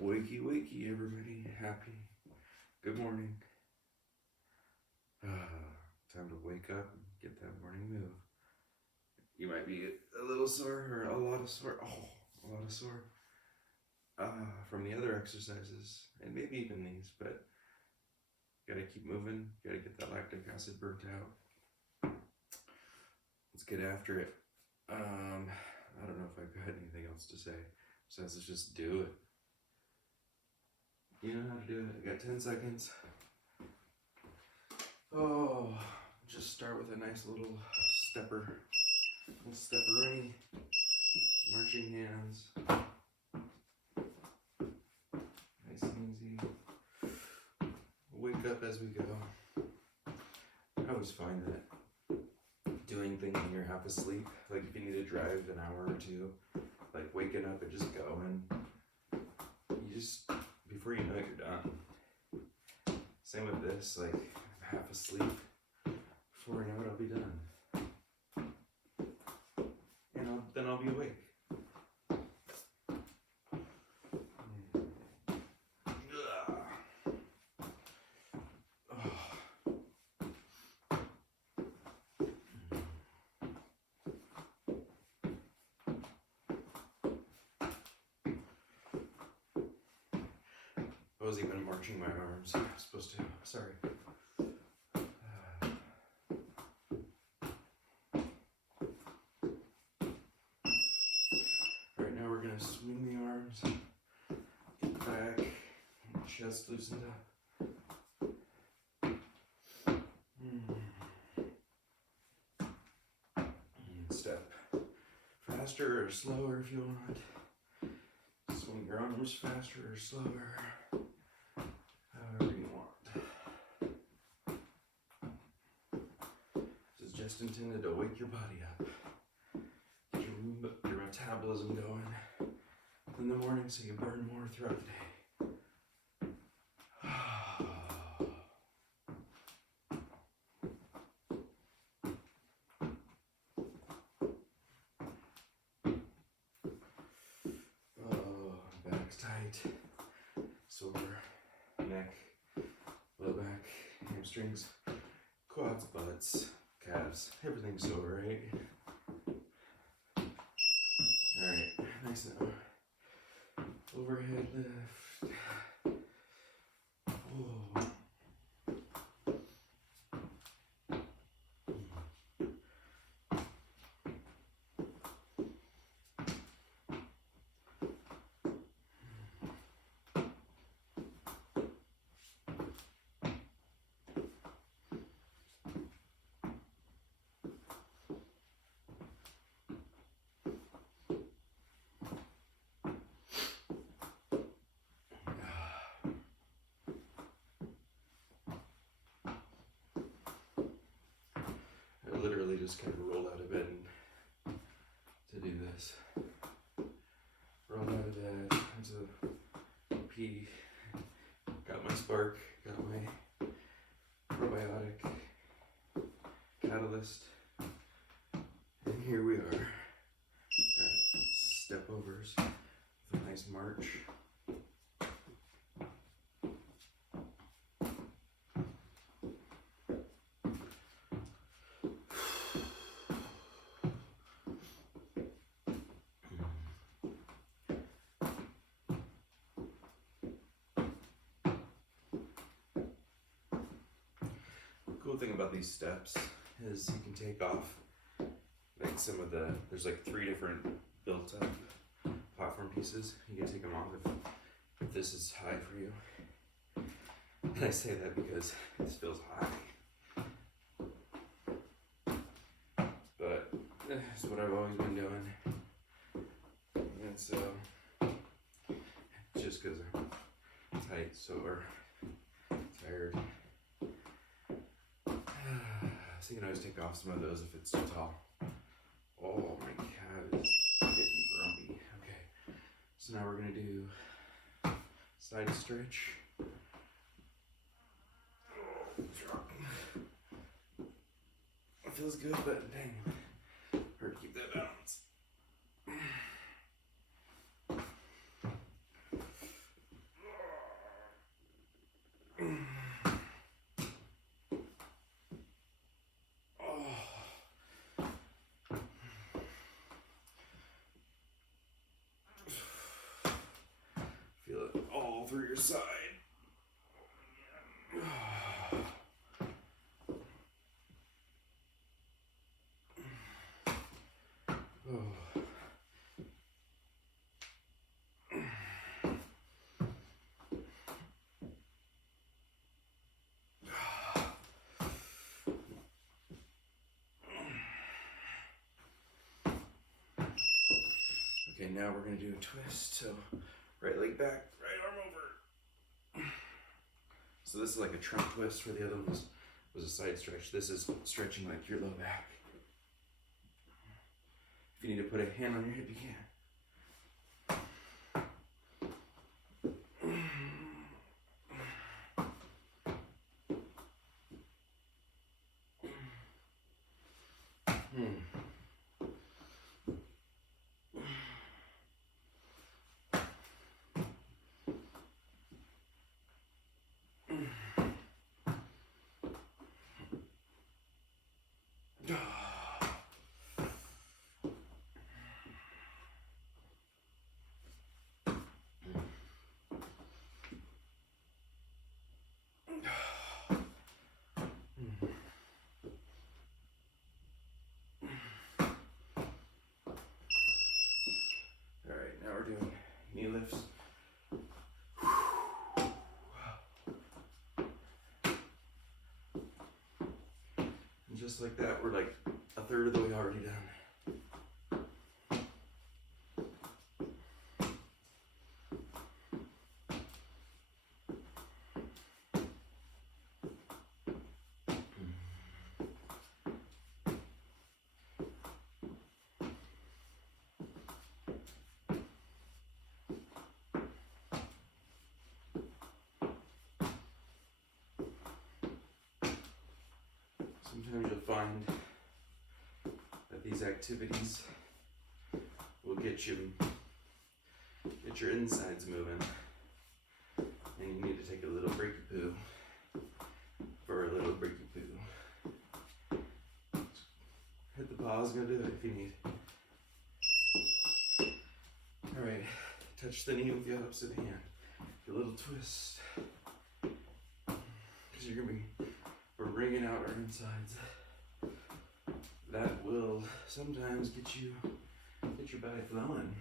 Wakey, wakey, everybody. Happy. Good morning. Time to wake up and get that morning move. You might be a little sore or a lot of sore. Oh, a lot of sore. From the other exercises and maybe even these, but gotta keep moving. Gotta get that lactic acid burnt out. Let's get after it. I don't know if I've got anything else to say besides let's just do it. You know how to do it. I got 10 seconds. Oh, just start with a nice little stepper. Little stepperoni. Marching hands. Nice and easy. Wake up as we go. I always find that doing things when you're half asleep, like if you need to drive an hour or two, like waking up and just going, you just, before you know it, you're done. Same with this, like I'm half asleep, before I know it, I'll be done. And then I'll be awake. I was even marching my arms. I'm supposed to. Sorry. Right now we're gonna swing the arms, get back, chest loosened up. Step faster or slower if you want. Swing your arms faster or slower. However you want. This is just intended to wake your body up. Get your metabolism going in the morning so you burn more throughout the day. Back's tight. Sore neck, low back, hamstrings, quads, butts, calves, everything's sore, right? Alright, nice now. Overhead lift. Whoa. I literally just kind of rolled out of bed to do this. Rolled out of bed, went to pee, got my Spark, got my probiotic catalyst, and here we are. Alright, step overs with a nice march. Cool thing about these steps is you can take off like some of there's like 3 different built up platform pieces. You can take them off if this is high for you. And I say that because this feels high. But it's what I've always been doing. And so, just because I'm tight, sore, tired. So you can always take off some of those if it's too tall. Oh, my cat is getting grumpy. Okay, so now we're gonna do side stretch. It feels good, but dang, hard to keep that balance. through your side. Okay, now we're gonna do a twist. So right leg back, right arm over. So this is like a trunk twist where the other one was a side stretch. This is stretching like your low back. If you need to put a hand on your hip, you can. Alright, now we're doing knee lifts. And just like that, we're like a third of the way already done. Sometimes you'll find that these activities will get your insides moving, and you need to take a little breaky poo for a little breaky poo. Hit the pause, gonna do it if you need. All right, touch the knee with the opposite hand. Do a little twist, because we're bringing out our insides. That will sometimes get your belly flowing.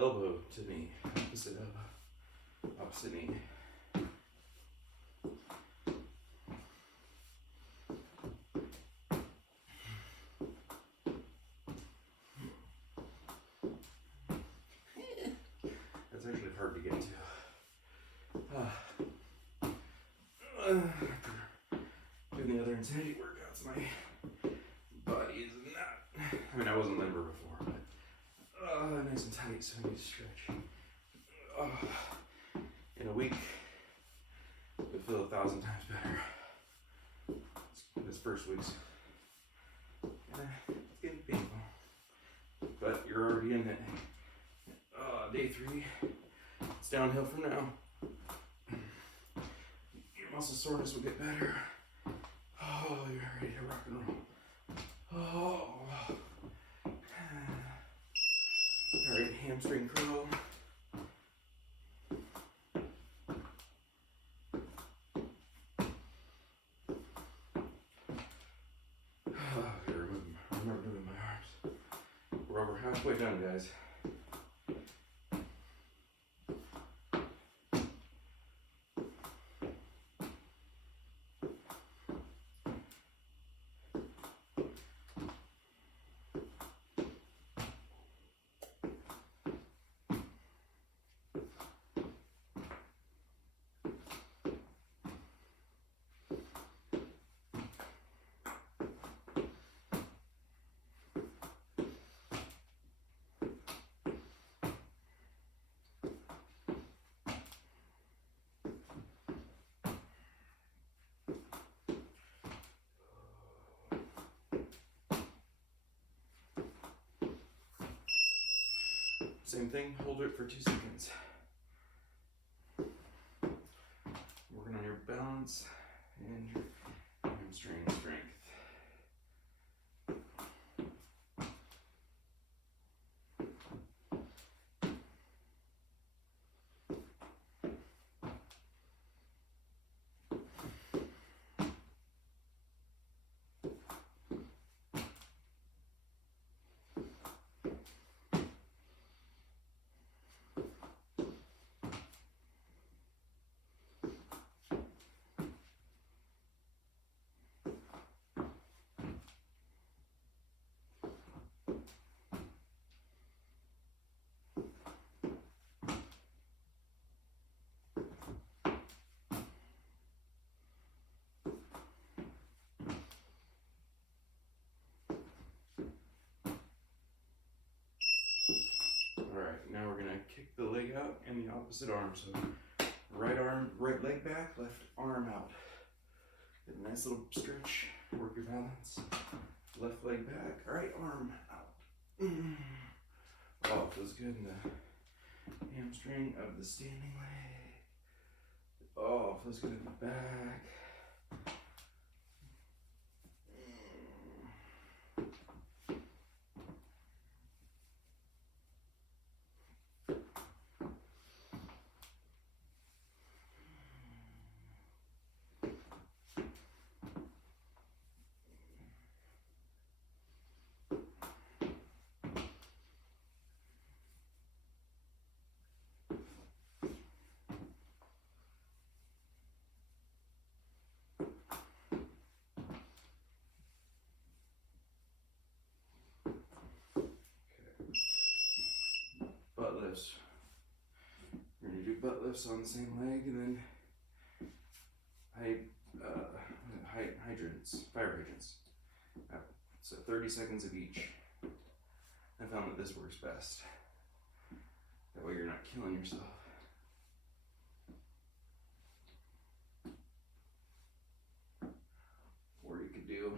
Elbow to knee, opposite elbow, opposite knee. That's actually hard to get to. Doing the other insanity workouts, my body is not, I mean, I wasn't limber before, but nice and tight, so I need to stretch. In a week, you'll feel 1,000 times better. This first week's it's getting painful, but you're already in it. Day 3, it's downhill from now. Your muscle soreness will get better. Oh, you're ready to rock and roll. Oh. All right, hamstring curl. Remember moving my arms. We're over halfway done, guys. Same thing, hold it for 2 seconds. Working on your balance and your hamstring strength. Alright, now we're gonna kick the leg out and the opposite arm. So right leg back, left arm out. Get a nice little stretch, work your balance. Left leg back, right arm out. Oh, feels good in the hamstring of the standing leg. Oh, feels good in the back. Butt lifts. We're gonna do butt lifts on the same leg, and then fire hydrants. So 30 seconds of each. I found that this works best. That way you're not killing yourself. Or you could do,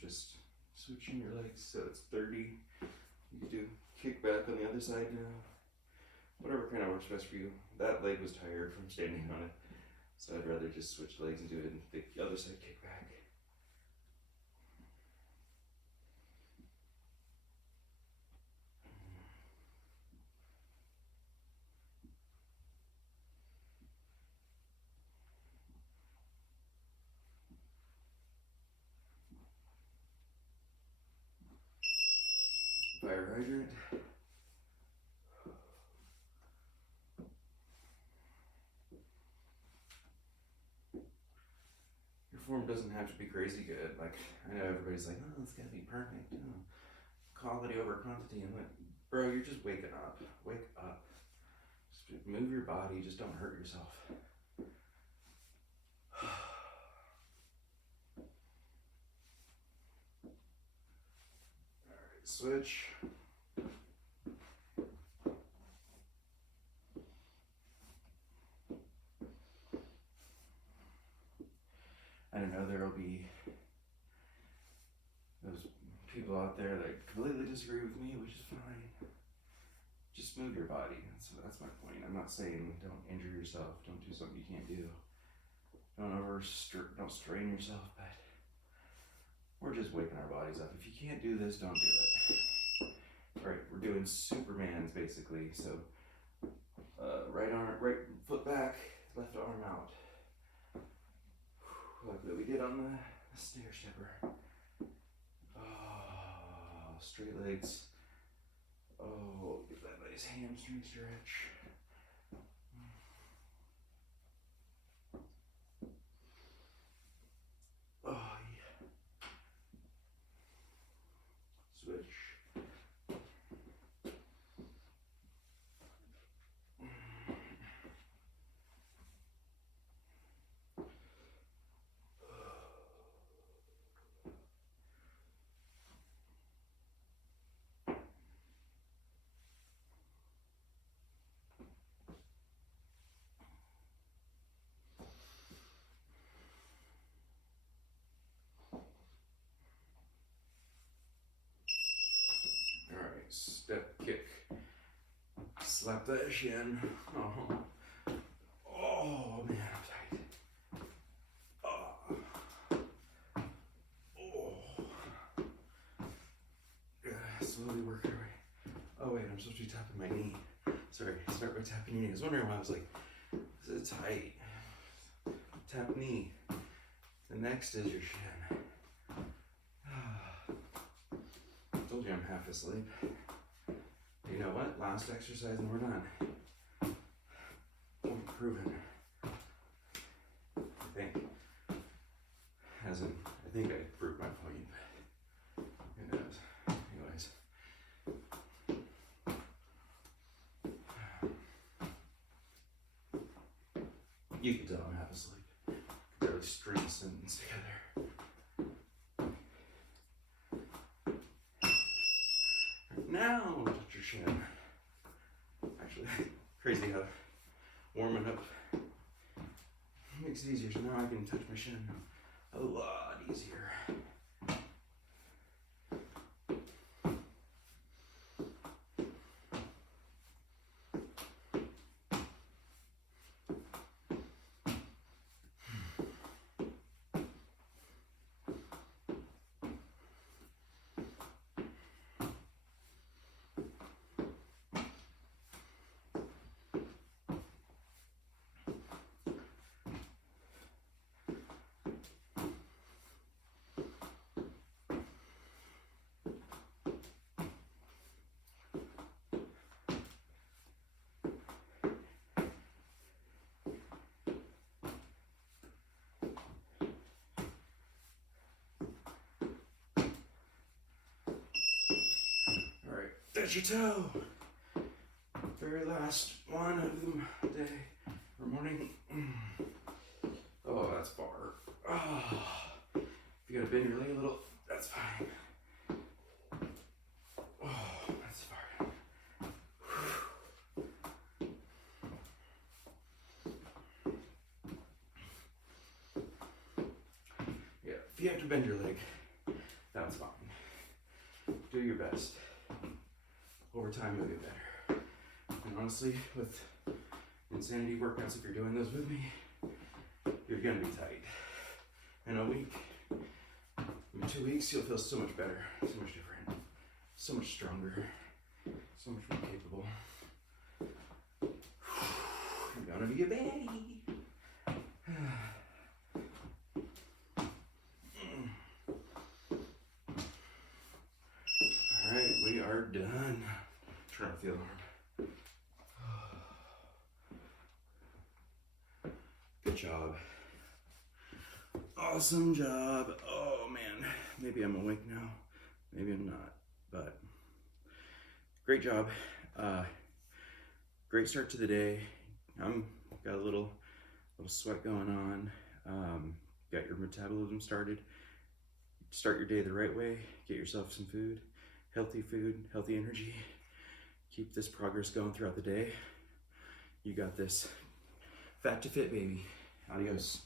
just switching your legs. So it's 30. You could do kick back on the other side now. Whatever kind of works best for you. That leg was tired from standing on it, so I'd rather just switch legs and do it and the other side kick back. Fire hydrant. Your form doesn't have to be crazy good. Like, I know everybody's like, oh, it's gotta be perfect. Oh, quality over quantity. I'm like, bro, you're just waking up. Wake up. Just move your body. Just don't hurt yourself. Alright, switch. I don't know, there'll be those people out there that completely disagree with me, which is fine. Just move your body. That's my point. I'm not saying don't injure yourself, don't do something you can't do. Don't strain yourself, but we're just waking our bodies up. If you can't do this, don't do it. Alright, we're doing Supermans basically. So right foot back, left arm out. Like what we did on the stair stepper. Oh, straight legs. Oh, give that nice hamstring stretch. Oh, yeah. Switch. step, kick, slap that shin. Oh, oh man, I'm tight. Oh, oh. Yeah, slowly work our way. Oh wait, I'm supposed to be tapping my knee. Sorry, start by tapping your knee. I was wondering why I was like, this is tight. Tap knee. The next is your shin. Told you I'm half asleep. You know what? Last exercise and we're done. Point proven. I think. I think I proved my point, but who knows? Anyways. You can tell I'm half asleep. I can barely string a sentence together. Now, touch your shin. Actually, crazy how warming up makes it easier. So now I can touch my shin a lot easier. Touch your toe. Very last one of the day or morning. Oh, that's far. Oh, if you gotta bend your leg a little, that's fine. Oh, that's far. Yeah, if you have to bend your leg, that's fine. Do your best. Over time, it'll get better. And honestly, with insanity workouts, if you're doing those with me, you're gonna be tight. In a week, in 2 weeks, you'll feel so much better, so much different, so much stronger, so much more capable. You're gonna be a baddie. All right, we are done. Turn off the alarm. Good job. Awesome job. Oh man, maybe I'm awake now. Maybe I'm not, but great job. Great start to the day. I'm got a little sweat going on. Got your metabolism started. Start your day the right way. Get yourself some food, healthy energy. Keep this progress going throughout the day. You got this. Fat to fit, baby. Adios.